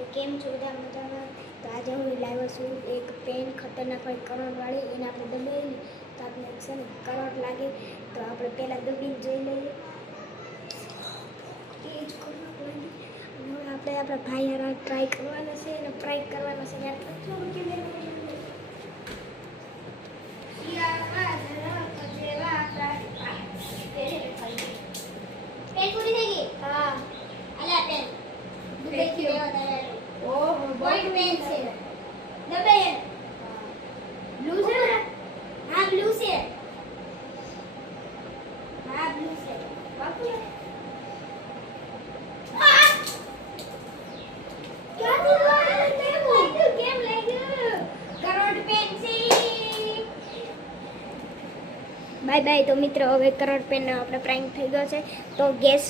તો કેમ છો બધા મજામાં? તો આજે હું લાવ્યો છું એક પેન ખતરનાક હોય કરંટવાળી. એને આપણે દબાવીએ તો આપણે છે ને કરંટ લાગે. તો આપણે પહેલાં દબાવીને જોઈ લઈએ. એ જ કરંટ લાગે. અને હવે આપણે આપણા ભાઈ હારા ટ્રાય કરવાના છે અને ટ્રાય કરવાના છે. પેન પૂરી થઈ ગઈ. હા અલ્યા પેન દુબઈ થી લેવા તારે. ઓહો ગોલ્ડ પેન છે. દબાઈ બ્લુ છે ને? હા બ્લુ છે. હા બ્લુ છે. બાપુ કેમ લાગ્યું? કરંટ પેન છે. Bye bye. તો મિત્રો હવે કરંટ પેન આપણે પ્રાંક થઈ ગયો છે. તો ગેસ